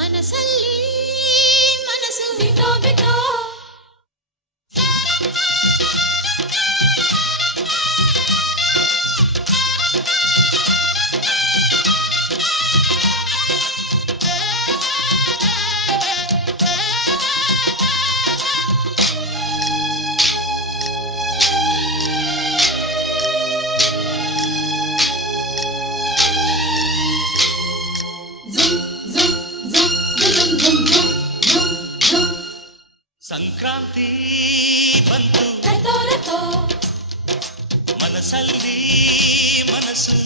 ಮನಸಲ್ಲಿ ಸಂಕ್ರಾಂತಿ ಬಂತು ಮನಸ್ಸಲ್ಲಿ ಮನಸ್ಸು